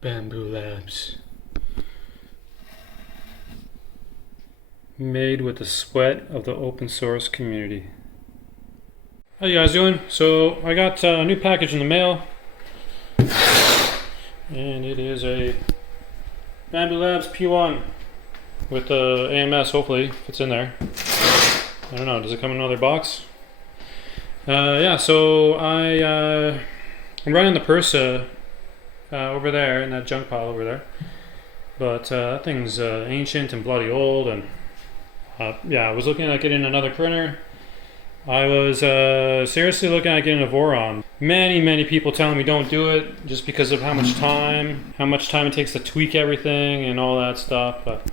Bamboo Labs. Made with the sweat of the open source community. How you guys doing? So I got a new package in the mail, and it is a Bamboo Labs P1 with the AMS. Hopefully, if it's in there. I don't know. Does it come in another box? Yeah. So I'm running the Pursa over there in that junk pile over there, but that thing's ancient and bloody old, and yeah, I was looking at getting another printer. I was seriously looking at getting a Voron. Many people telling me don't do it just because of how much time it takes to tweak everything and all that stuff, but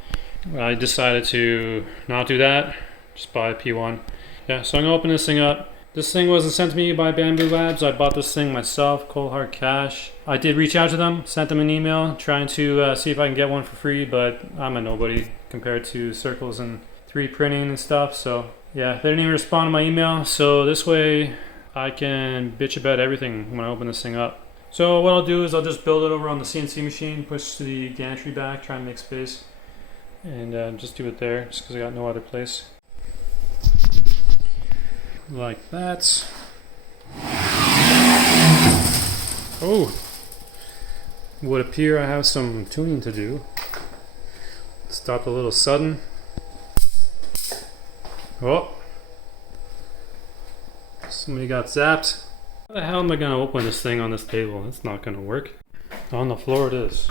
I decided to not do that, just buy a P1. Yeah, so I'm gonna open this thing up. This thing wasn't sent to me by Bamboo Labs. I bought this thing myself, cold hard cash. I did reach out to them, sent them an email, trying to see if I can get one for free, but I'm a nobody compared to Circles and 3D printing and stuff. So yeah, they didn't even respond to my email. So this way I can bitch about everything when I open this thing up. So what I'll do is I'll just build it over on the CNC machine, push the gantry back, try and make space, and just do it there, just because I got no other place. Like that. Oh, would appear I have some tuning to do. Stopped a little sudden. Oh, somebody got zapped. How the hell am I gonna open this thing on this table? It's not gonna work. On the floor it is.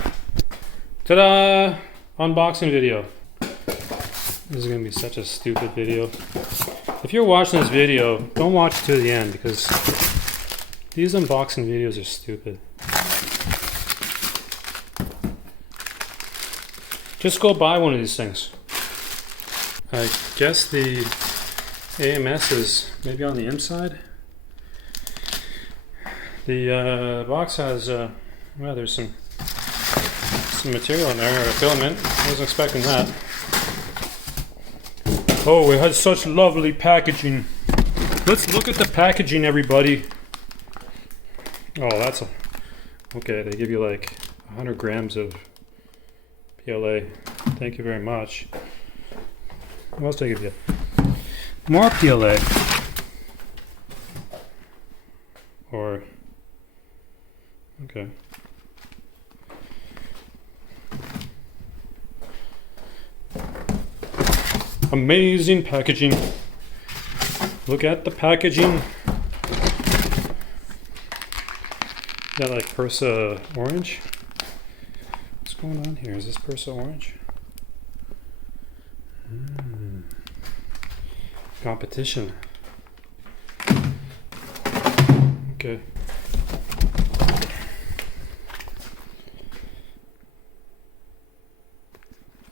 Ta-da! Unboxing video. This is gonna be such a stupid video. If you're watching this video, don't watch it to the end, because these unboxing videos are stupid. Just go buy one of these things. I guess the AMS is maybe on the inside. The box has, well, there's some material in there, a filament. I wasn't expecting that. Oh, it has such lovely packaging. Let's look at the packaging, everybody. Oh, that's okay. They give you like 100 grams of PLA. Thank you very much. What else do I give you? More PLA. Or, okay. Amazing packaging. Look at the packaging. Got like Pursa orange. What's going on here? Is this Pursa orange? Competition. Okay.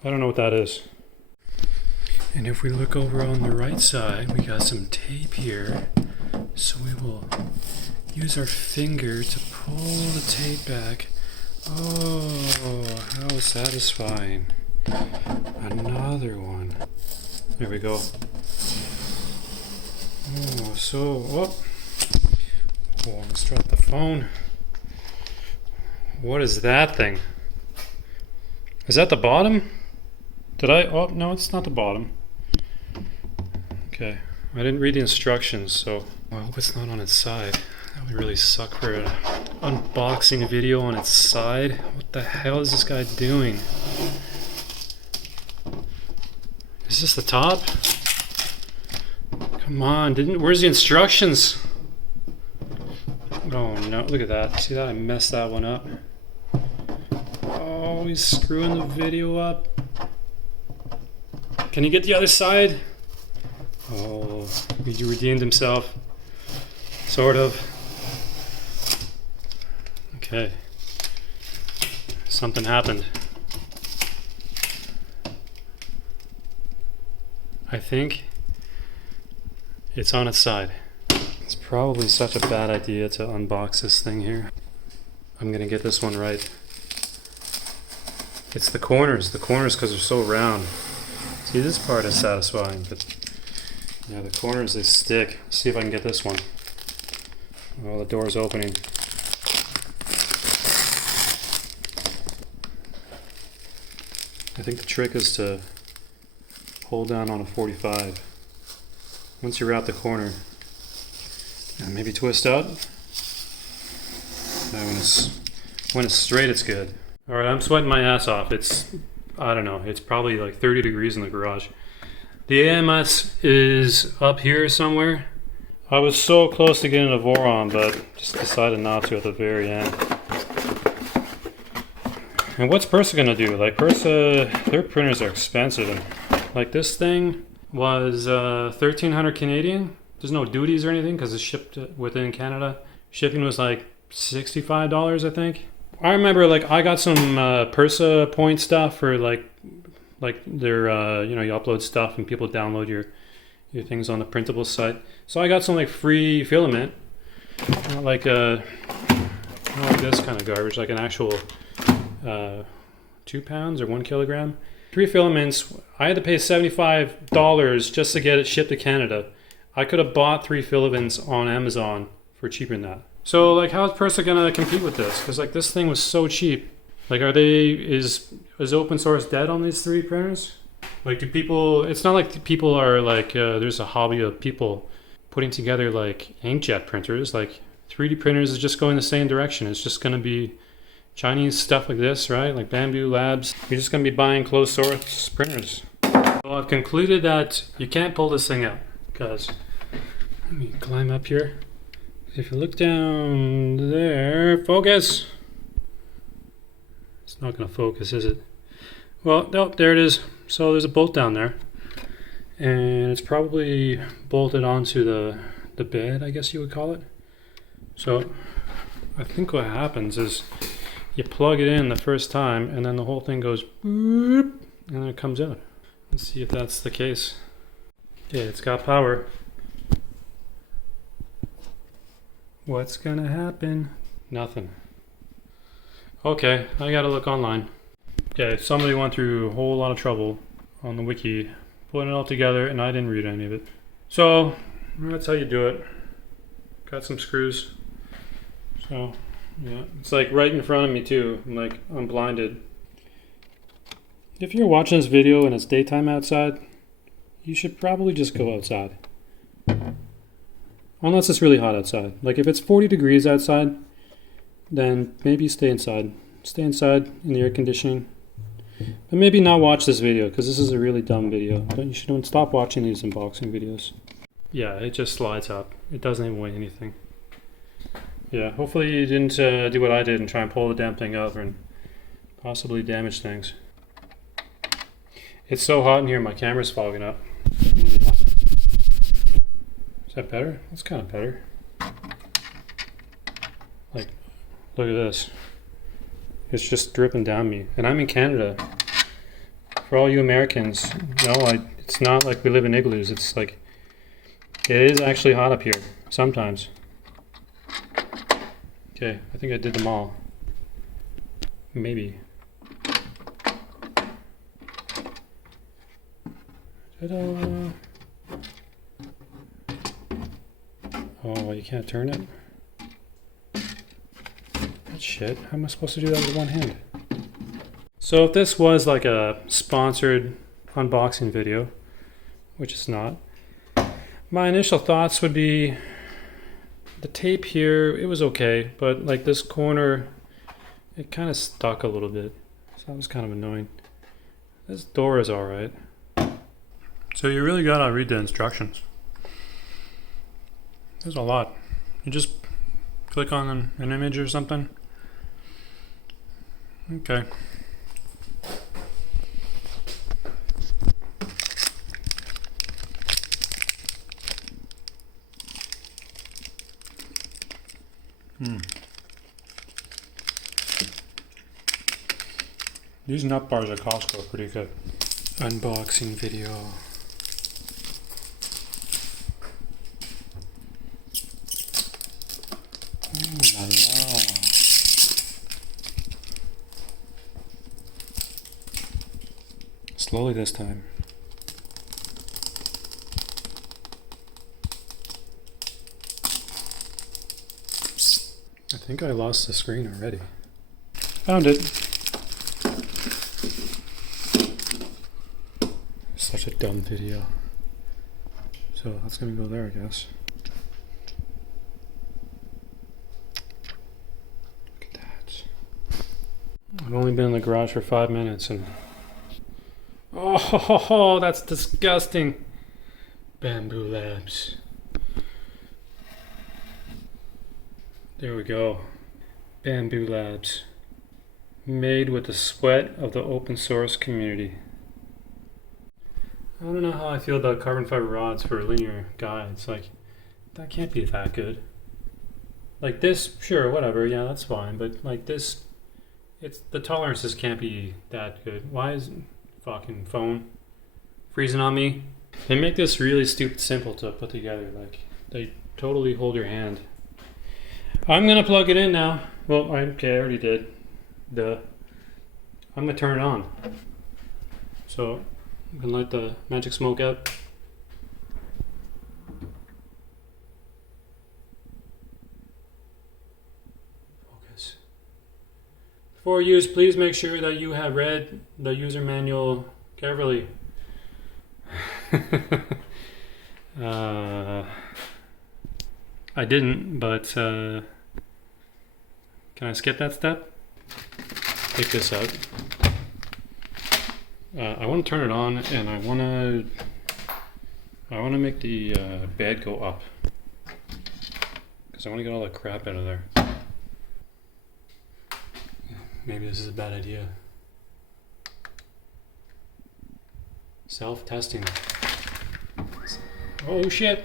I don't know what that is. And if we look over on the right side, we got some tape here. So we will use our finger to pull the tape back. Oh, how satisfying. Another one. There we go. Oh, so, oh, let's drop the phone. What is that thing? Is that the bottom? Oh, no, it's not the bottom. Okay, I didn't read the instructions, so I hope it's not on its side. That would really suck for an unboxing video on its side. What the hell is this guy doing? Is this the top? Come on, where's the instructions? Oh no, look at that. See that? I messed that one up. Oh, he's screwing the video up. Can you get the other side? Oh, he redeemed himself. Sort of. Okay. Something happened. I think it's on its side. It's probably such a bad idea to unbox this thing here. I'm gonna get this one right. It's the corners because they're so round. See, this part is satisfying, but yeah, the corners, they stick. Let's see if I can get this one. Oh, the door's opening. I think the trick is to hold down on a 45. Once you're out the corner, and maybe twist up. And when it's straight, it's good. All right, I'm sweating my ass off. I don't know, it's probably like 30 degrees in the garage. The AMS is up here somewhere. I was so close to getting a Voron, but just decided not to at the very end. And what's Pursa gonna do? Like Pursa, their printers are expensive. And like this thing was 1,300 Canadian. There's no duties or anything because it's shipped within Canada. Shipping was like $65, I think. I remember like I got some Pursa point stuff for like their you know, you upload stuff and people download your things on the printable site. So I got some like free filament, not like not like this kind of garbage, like an actual 2 pounds or 1 kilogram. 3 filaments. I had to pay $75 just to get it shipped to Canada. I could have bought 3 filaments on Amazon for cheaper than that. So like, how is Pursa gonna compete with this? Because like this thing was so cheap. Like, is open source dead on these 3 printers? Like, do people? It's not like people are like there's a hobby of people putting together like inkjet printers. Like 3D printers is just going the same direction. It's just gonna be Chinese stuff like this, right? Like Bamboo Labs. You're just gonna be buying closed source printers. Well, I've concluded that you can't pull this thing out because, let me climb up here. If you look down there, focus. It's not gonna focus, is it? Well, no, there it is. So there's a bolt down there, and it's probably bolted onto the bed, I guess you would call it. So I think what happens is you plug it in the first time, and then the whole thing goes boop, and then it comes out. Let's see if that's the case. Yeah, it's got power. What's gonna happen? Nothing. Okay, I gotta look online. Okay, somebody went through a whole lot of trouble on the wiki putting it all together, and I didn't read any of it. So that's how you do it. Got some screws. So yeah, it's like right in front of me too. I'm blinded. If you're watching this video and it's daytime outside, you should probably just go outside. Unless it's really hot outside. Like if it's 40 degrees outside, then maybe stay inside. Stay inside in the air conditioning. But maybe not watch this video because this is a really dumb video. But you should stop watching these unboxing videos. Yeah, it just slides up. It doesn't even weigh anything. Yeah, hopefully you didn't do what I did and try and pull the damn thing up and possibly damage things. It's so hot in here, my camera's fogging up. Yeah. Is that better? That's kind of better. Like, look at this. It's just dripping down me. And I'm in Canada. For all you Americans, no, it's not like we live in igloos. It's like, it is actually hot up here, sometimes. Okay, I think I did them all. Maybe. Ta-da! Oh, you can't turn it? That shit. How am I supposed to do that with one hand? So if this was like a sponsored unboxing video, which it's not, my initial thoughts would be the tape here, it was okay, but like this corner, it kind of stuck a little bit. So that was kind of annoying. This door is alright. So you really gotta read the instructions. There's a lot. You just click on an image or something. Okay. These nut bars at Costco are pretty good. Unboxing video. Ooh la la. Slowly this time. I think I lost the screen already. Found it. Such a dumb video. So that's gonna go there, I guess. Look at that. I've only been in the garage for 5 minutes and oh, that's disgusting. Bamboo Labs. There we go. Bamboo Labs. Made with the sweat of the open source community. I don't know how I feel about carbon fiber rods for linear guides. Like, that can't be that good. Like this, sure, whatever, yeah, that's fine. But like this, the tolerances can't be that good. Why is fucking phone freezing on me? They make this really stupid simple to put together. Like, they totally hold your hand. I'm gonna plug it in now. Well, okay, I already did. Duh. I'm gonna turn it on. So, I'm gonna light the magic smoke out. Focus. Before use, please make sure that you have read the user manual carefully. I didn't, but can I skip that step? Take this out. I want to turn it on, and I want to make the bed go up because I want to get all the crap out of there. Maybe this is a bad idea. Self-testing. Oh shit!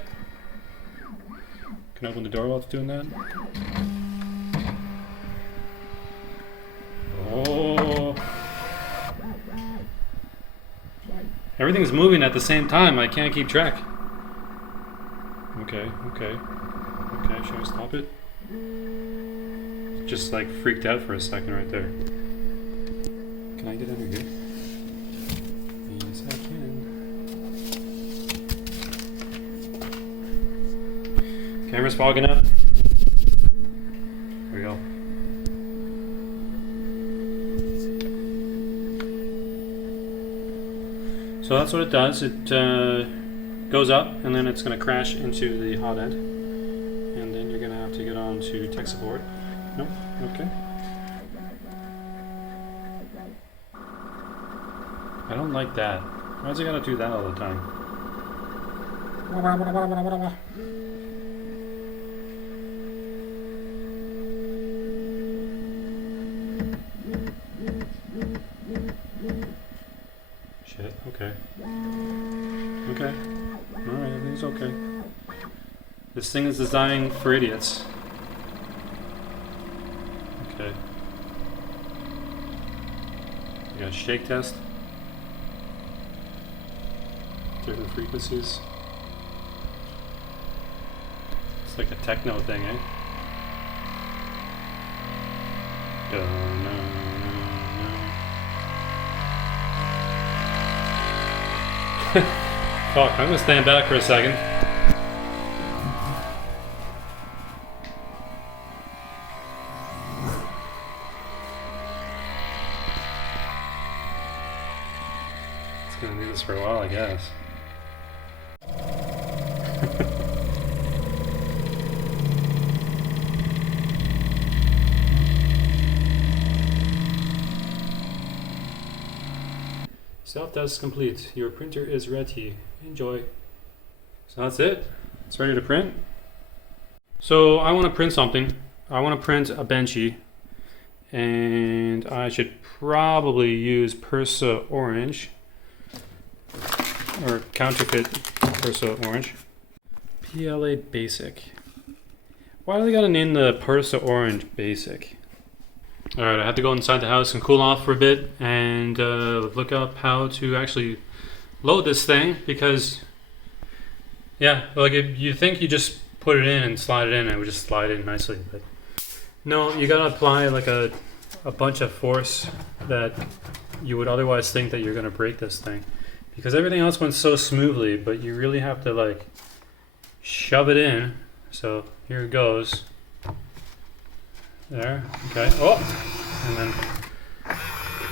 Can I open the door while it's doing that? Oh! Everything's moving at the same time. I can't keep track. Okay. Should I stop it? Just like freaked out for a second right there. Can I get under here? Yes, I can. Camera's fogging up. Here we go. So that's what it does. It goes up and then it's going to crash into the hot end. And then you're going to have to get on to tech support. Nope, okay. I don't like that. Why's it got to do that all the time? Shit, okay. Okay. Alright, everything's okay. This thing is designed for idiots. Okay. You got a shake test. Different frequencies. It's like a techno thing, eh? Fuck, I'm gonna stand back for a second. It's gonna do this for a while, I guess. Self-test complete. Your printer is ready. Enjoy. So that's it. It's ready to print. So I want to print something. I want to print a benchy. And I should probably use Pursa Orange. Or counterfeit Pursa Orange. PLA Basic. Why do they gotta name the Pursa Orange Basic? Alright, I have to go inside the house and cool off for a bit and look up how to actually load this thing because, yeah, like you think you just put it in and slide it in and it would just slide in nicely, but no, you gotta apply like a bunch of force that you would otherwise think that you're gonna break this thing because everything else went so smoothly, but you really have to like shove it in. So here it goes. There, okay. Oh,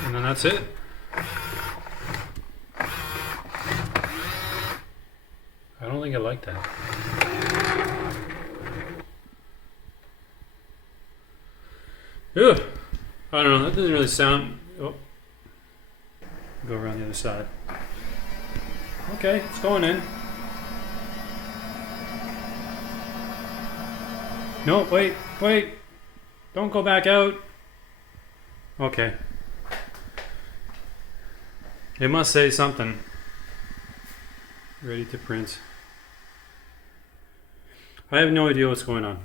and then that's it. don't think I like that. Ugh. I don't know, that doesn't really sound... Oh. Go around the other side. Okay, it's going in. No, wait, wait. Don't go back out. Okay. It must say something. Ready to print. I have no idea what's going on.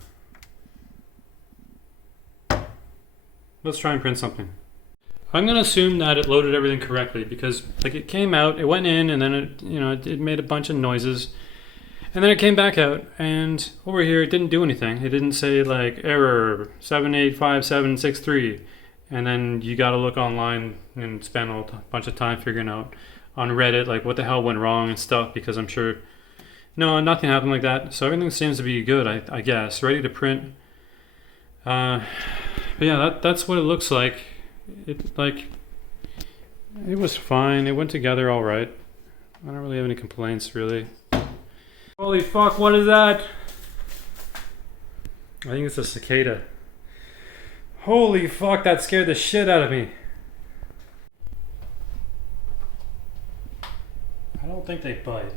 Let's try and print something. I'm gonna assume that it loaded everything correctly because like it came out, it went in, and then it made a bunch of noises, and then it came back out, and over here it didn't do anything. It didn't say like error 785763, and then you gotta look online and spend a bunch of time figuring out on Reddit like what the hell went wrong and stuff, because I'm sure nothing happened like that. So everything seems to be good, I guess, ready to print. But yeah, that's what it looks like. It was fine. It went together all right. I don't really have any complaints, really. Holy fuck, what is that? I think it's a cicada. Holy fuck, that scared the shit out of me. I don't think they bite.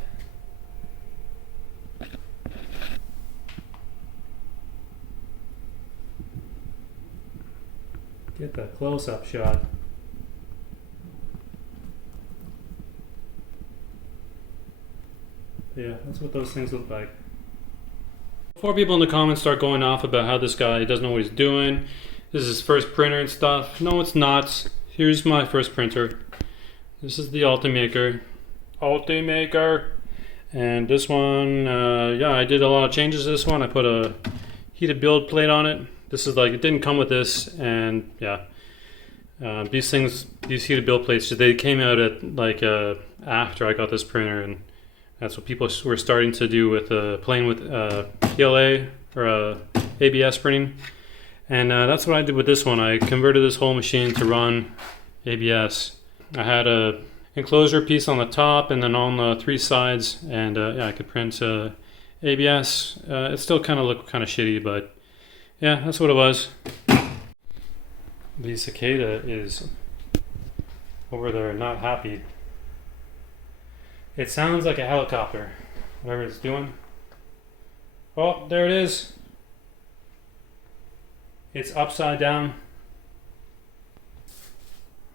Get the close-up shot. Yeah, that's what those things look like. Before people in the comments start going off about how this guy doesn't know what he's doing, this is his first printer and stuff. No, it's not. Here's my first printer. This is the Ultimaker. And this one, yeah, I did a lot of changes to this one. I put a heated build plate on it. This is like, it didn't come with this, and yeah. These heated build plates, they came out at like after I got this printer, and that's what people were starting to do with playing with PLA or ABS printing. And that's what I did with this one. I converted this whole machine to run ABS. I had a enclosure piece on the top and then on the 3 sides, and yeah, I could print ABS. It still kind of looked kind of shitty, but yeah, that's what it was. The cicada is over there, not happy. It sounds like a helicopter, whatever it's doing. Oh, there it is. It's upside down.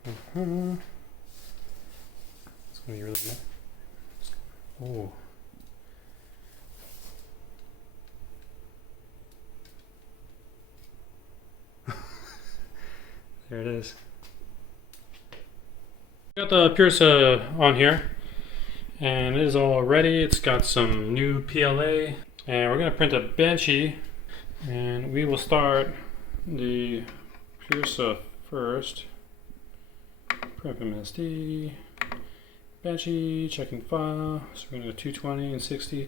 It's gonna be really nice. Oh. There it is. Got the Prusa on here, and it is all ready. It's got some new PLA, and we're gonna print a benchy, and we will start the Prusa first. Prep MSD, benchy, checking file. So we're gonna go 220 and 60.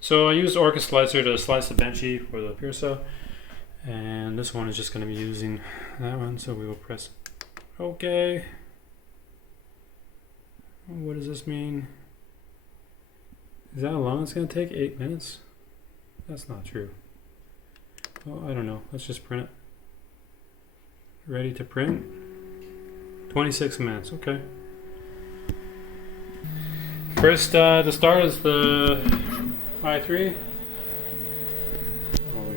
So I used Orca slicer to slice the benchy for the Prusa. And this one is just going to be using that one, so we will press OK. What does this mean? Is that how long it's going to take? 8 minutes? That's not true. Well, I don't know. Let's just print it. Ready to print? 26 minutes. Okay. First to start is the i3.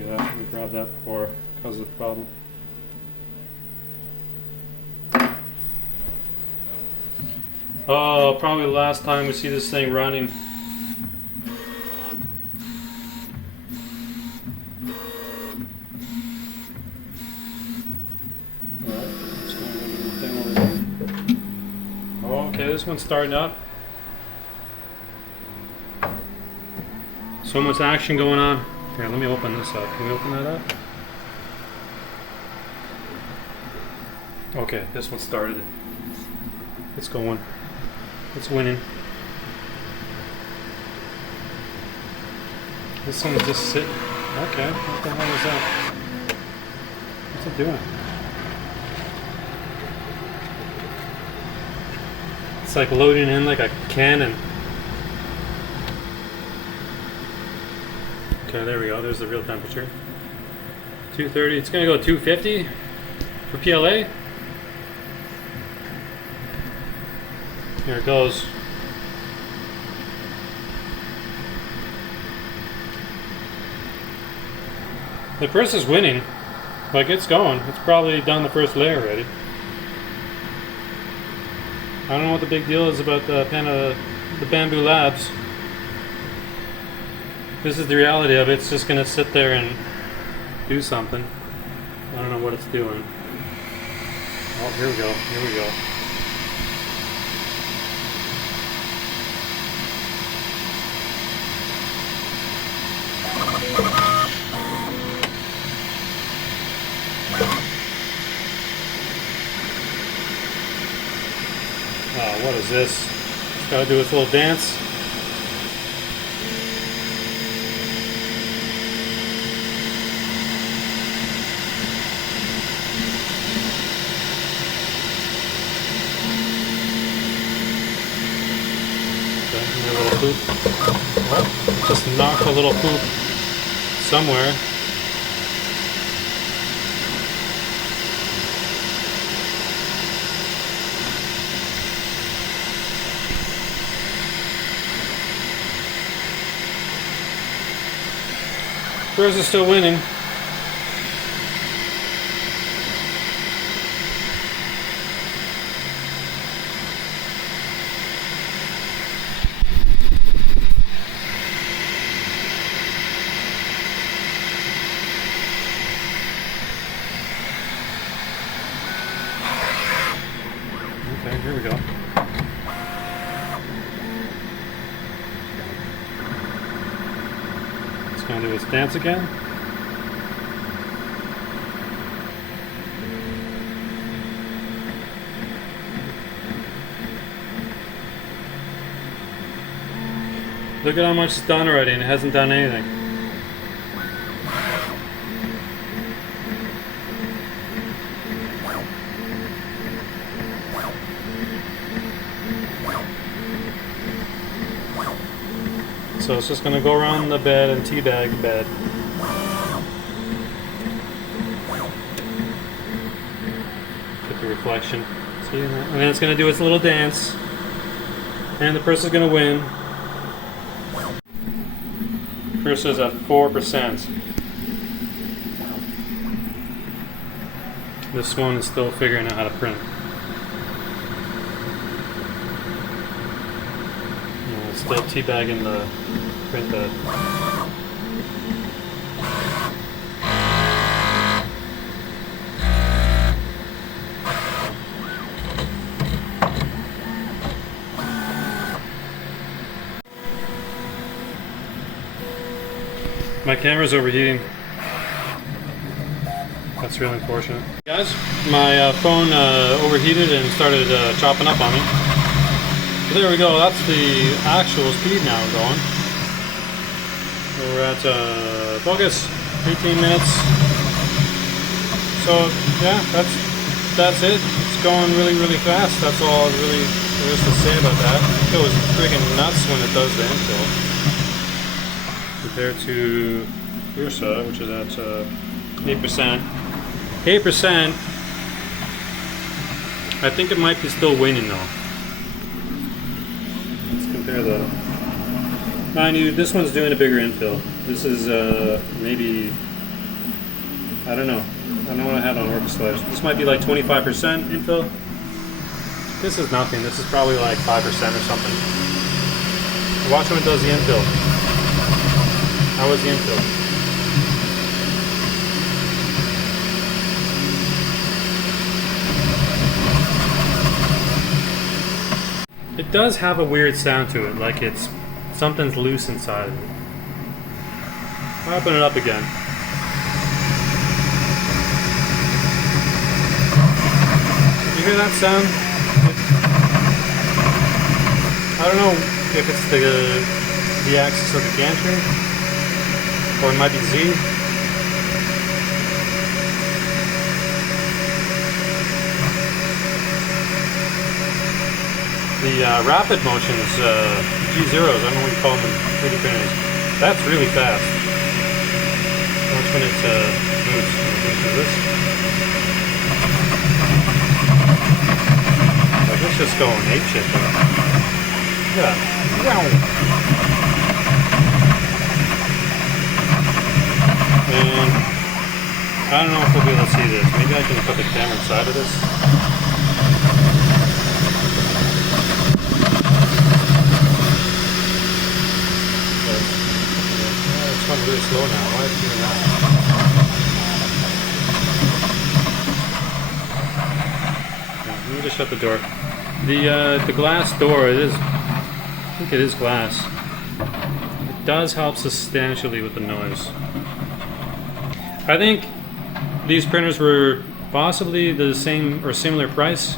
Let me grab that before it causes a problem. Oh, probably the last time we see this thing running. Alright, just gonna go to the thing over there. Oh, okay, this one's starting up. So much action going on. Here, let me open this up. Can we open that up? Okay, this one started. It's going. It's winning. This one is just sitting. Okay, what the hell is that? What's it doing? It's like loading in like a cannon. Okay, there we go. There's the real temperature. 230. It's gonna go 250 for PLA. Here it goes. The Pursa's winning. Like, it's going. It's probably done the first layer already. I don't know what the big deal is about the Bamboo Labs. This is the reality of it. It's just gonna sit there and do something. I don't know what it's doing. Oh, here we go. Here we go. Oh, what is this? It's gotta do its little dance. Okay, a little poop. What? Just knocked a little poop somewhere. Prusa's still winning. Okay, here we go. Gonna do its dance again. Look at how much it's done already and it hasn't done anything. So it's just going to go around the bed and teabag the bed. Get the reflection. See that? And then it's going to do its little dance. And the Pursa's going to win. Prusa's at 4%. This one is still figuring out how to print. Still teabagging the print bed. My camera's overheating. That's really unfortunate. Guys, my phone overheated and started chopping up on me. There we go, that's the actual speed now going. We're at focus, 18 minutes. So yeah, that's it. It's going really, really fast. That's all really there is to say about that. It goes friggin' nuts when it does the infill. Compared to Prusa, which is at 8%. 8%. I think it might be still winning though. Compare the. Mind you, this one's doing a bigger infill. This is maybe, I don't know. I don't know what I had on orchestrator. This might be like 25% infill. This is nothing. This is probably like 5% or something. Watch when it does the infill. How was the infill? It does have a weird sound to it, like it's something's loose inside of it. I'll open it up again. Did you hear that sound? I don't know if it's the axis of the gantry, or it might be Z. The rapid motions, G0s, I don't know what you call them in 3D printers, that's really fast. Watch when it moves. Is this? Like it's just going apeshit though. Yeah. And I don't know if we'll be able to see this. Maybe I can put the camera inside of this. It's going really slow now. Why is it doing that? Let me just shut the door. The glass door, I think it is glass. It does help substantially with the noise. I think these printers were possibly the same or similar price.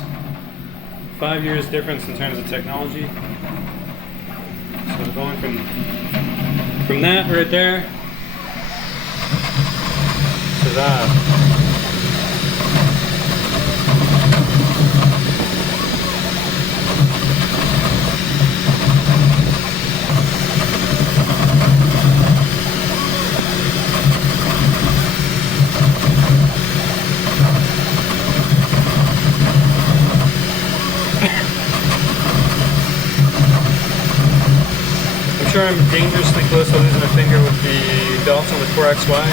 5 years difference in terms of technology. So going from that right there to that. I'm sure I'm dangerously close to losing a finger with the belts on the Core XY.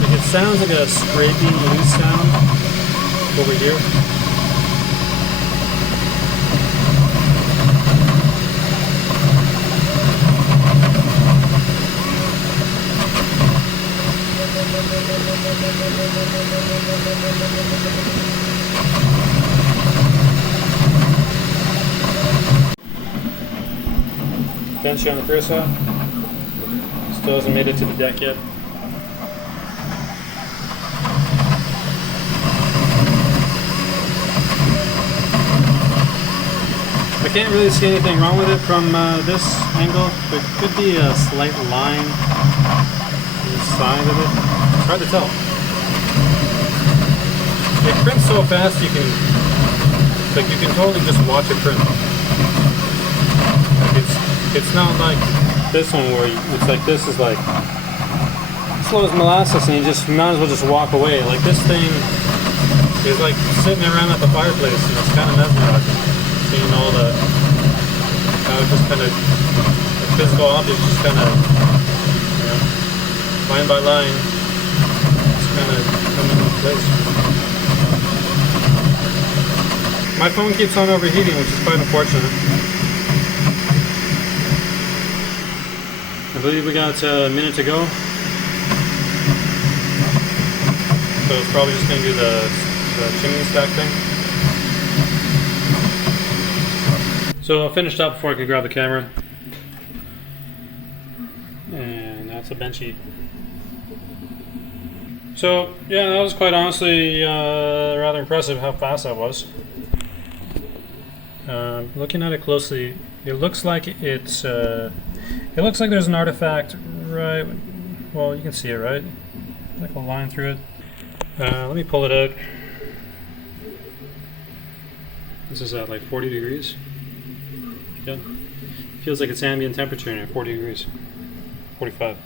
Like it sounds like a scraping loose sound over here. Bench on the Prusa. Still hasn't made it to the deck yet. I can't really see anything wrong with it from this angle. There could be a slight line on the side of it. It's hard to tell. It prints so fast you can totally just watch it print. It's not like this one where it's like this is like slow as molasses and you just might as well just walk away. Like this thing is like sitting around at the fireplace and it's kind of mesmerizing. Seeing all the how it just kind of the physical objects just kind of line by line just kind of coming into place. My phone keeps on overheating, which is quite unfortunate. I believe we got a minute to go. So it's probably just going to do the chimney stack thing. So I finished up before I could grab the camera. And that's a benchy. So yeah, that was quite honestly rather impressive how fast that was. Looking at it closely, it looks like it's it looks like there's an artifact right, well you can see it right, like a line through it. Let me pull it out. This is at like 40 degrees. Yeah, feels like it's ambient temperature in here, 40 degrees, 45.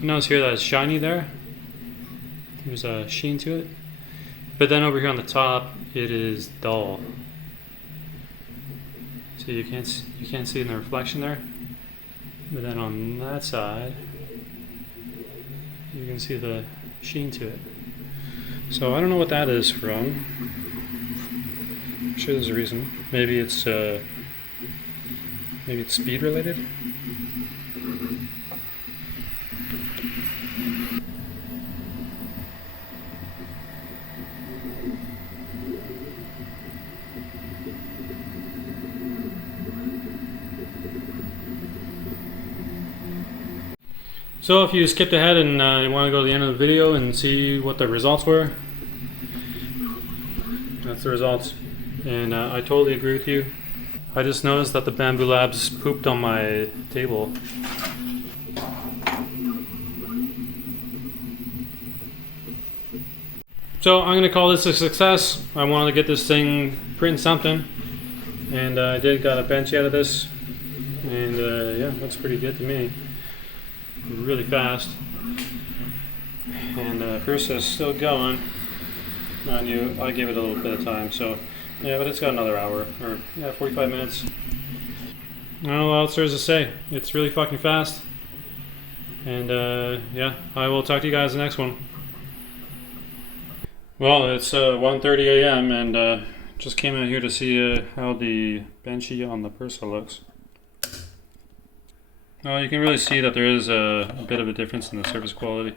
Notice here that it's shiny there. There's a sheen to it. But then over here on the top, it is dull. So you can't see it in the reflection there. But then on that side, you can see the sheen to it. So I don't know what that is from. I'm sure there's a reason. Maybe it's speed related. So if you skipped ahead and you want to go to the end of the video and see what the results were, that's the results. And I totally agree with you. I just noticed that the Bamboo Labs pooped on my table. So I'm gonna call this a success. I wanted to get this thing printing something, and I did got a bench out of this, and yeah, looks pretty good to me. Really fast, and Prusa is still going. Mind you, I gave it a little bit of time, so yeah, but it's got another hour, or yeah, 45 minutes. I don't know what else there is to say. It's really fucking fast, and yeah, I will talk to you guys in the next one. Well, it's 1:30 a.m. and just came out here to see how the benchy on the Pursa looks. Well, you can really see that there is a bit of a difference in the surface quality.